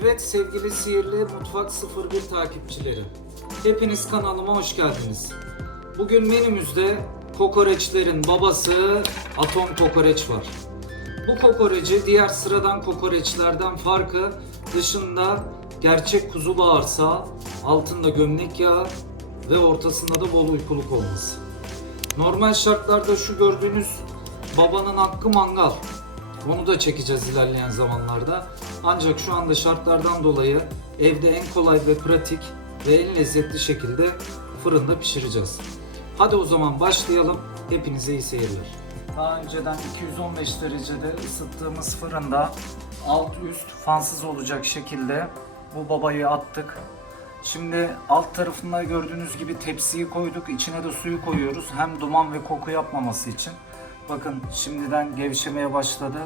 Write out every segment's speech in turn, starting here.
Sevgili Sihirli Mutfak 01 takipçileri. Hepiniz kanalıma hoş geldiniz. Bugün menümüzde kokoreçlerin babası atom kokoreç var. Bu kokoreci diğer sıradan kokoreçlerden farkı dışında gerçek kuzu bağırsağı, altında gömlek yağı ve ortasında da bol uykuluk olması. Normal şartlarda şu gördüğünüz babanın hakkı mangal. Onu da çekeceğiz ilerleyen zamanlarda. Ancak şu anda şartlardan dolayı evde en kolay ve pratik ve en lezzetli şekilde fırında pişireceğiz. Hadi o zaman başlayalım. Hepinize iyi seyirler. Daha önceden 215 derecede ısıttığımız fırında alt üst fansız olacak şekilde bu babayı attık. Şimdi alt tarafında gördüğünüz gibi tepsiyi koyduk. İçine de suyu koyuyoruz. Hem duman ve koku yapmaması için. Bakın şimdiden gevşemeye başladı.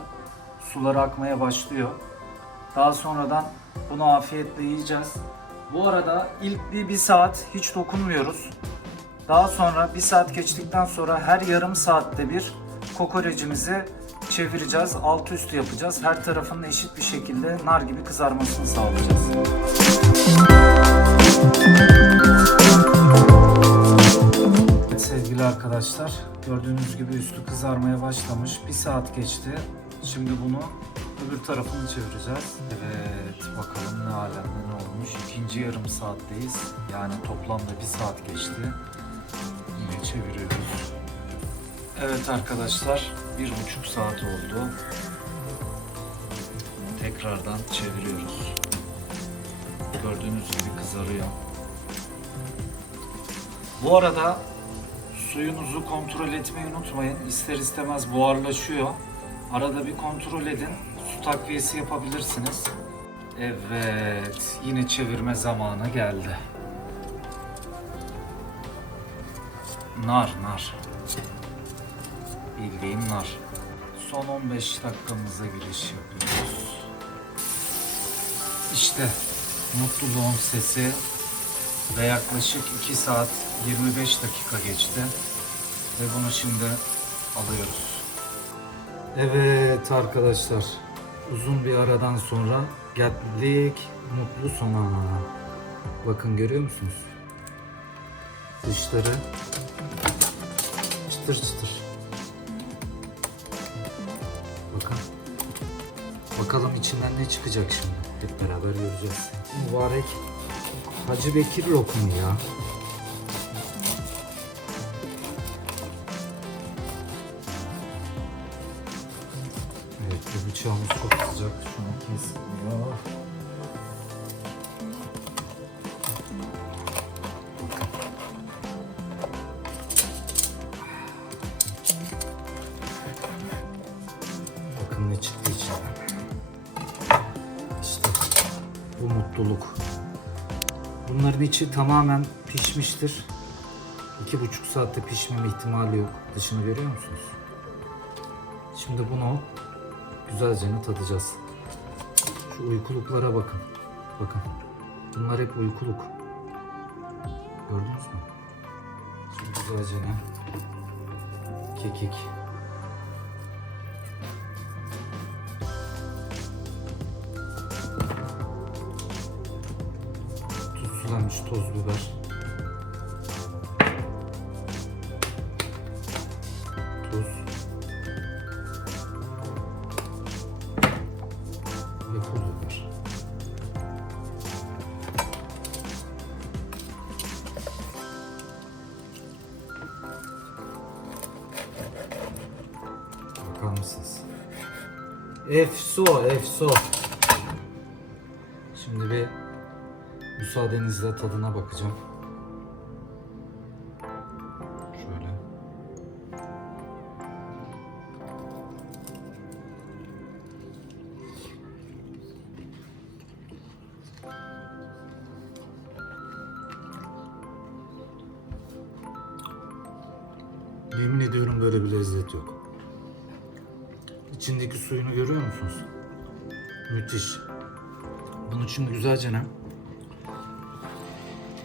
Suları akmaya başlıyor. Daha sonradan bunu afiyetle yiyeceğiz. Bu arada ilk bir, bir saat hiç dokunmuyoruz. Daha sonra bir saat geçtikten sonra her yarım saatte bir kokorecimizi çevireceğiz. Alt üst yapacağız. Her tarafının eşit bir şekilde nar gibi kızarmasını sağlayacağız. Sevgili arkadaşlar gördüğünüz gibi üstü kızarmaya başlamış. Bir saat geçti. Şimdi bunu öbür tarafını çevireceğiz. Evet bakalım ne alemde ne olmuş. İkinci yarım saatteyiz. Yani toplamda bir saat geçti. Yine çeviriyoruz. Evet arkadaşlar bir buçuk saat oldu. Tekrardan çeviriyoruz. Gördüğünüz gibi kızarıyor. Bu arada suyunuzu kontrol etmeyi unutmayın. İster istemez buharlaşıyor. Arada bir kontrol edin. Su takviyesi yapabilirsiniz. Evet, yine çevirme zamanı geldi. Nar, nar. Bildiğin nar. Son 15 dakikamıza giriş yapıyoruz. İşte mutluluğun sesi ve yaklaşık 2 saat 25 dakika geçti ve bunu şimdi alıyoruz. Evet arkadaşlar uzun bir aradan sonra geldik mutlu sona. Bakın görüyor musunuz? Dışları çıtır çıtır. Bakın. Bakalım içinden ne çıkacak şimdi. Hep beraber göreceğiz. Mübarek Hacı Bekir lokumu ya. Evet bu bıçağımız çok sıcak. Şunu kesmiyor. Bakın. Ne çıktı içinden. İşte bu mutluluk. Bunların içi tamamen pişmiştir. İki buçuk saatte pişmeme ihtimali yok. Dışını görüyor musunuz? Şimdi bunu güzelce tadacağız. Şu uykuluklara bakın. Bakın. Bunlar hep uykuluk. Gördünüz mü? Şimdi güzelce kekik. Tuzlanmış toz biber. Tuz. Ve pul biber. Bakar mısınız? Efso, efso. Şimdi bir Müsaadenizle tadına bakacağım. Şöyle. Yemin ediyorum böyle bir lezzet yok. İçindeki suyunu görüyor musunuz? Müthiş. Bunu şimdi güzelce ne?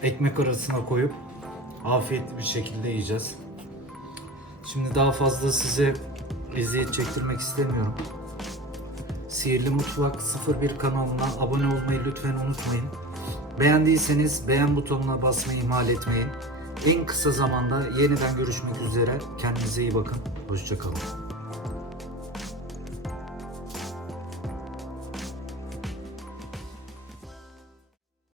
Ekmek arasına koyup afiyetli bir şekilde yiyeceğiz. Şimdi daha fazla size eziyet çektirmek istemiyorum. Sihirli Mutfak 01 kanalına abone olmayı lütfen unutmayın. Beğendiyseniz beğen butonuna basmayı ihmal etmeyin. En kısa zamanda yeniden görüşmek üzere. Kendinize iyi bakın. Hoşçakalın.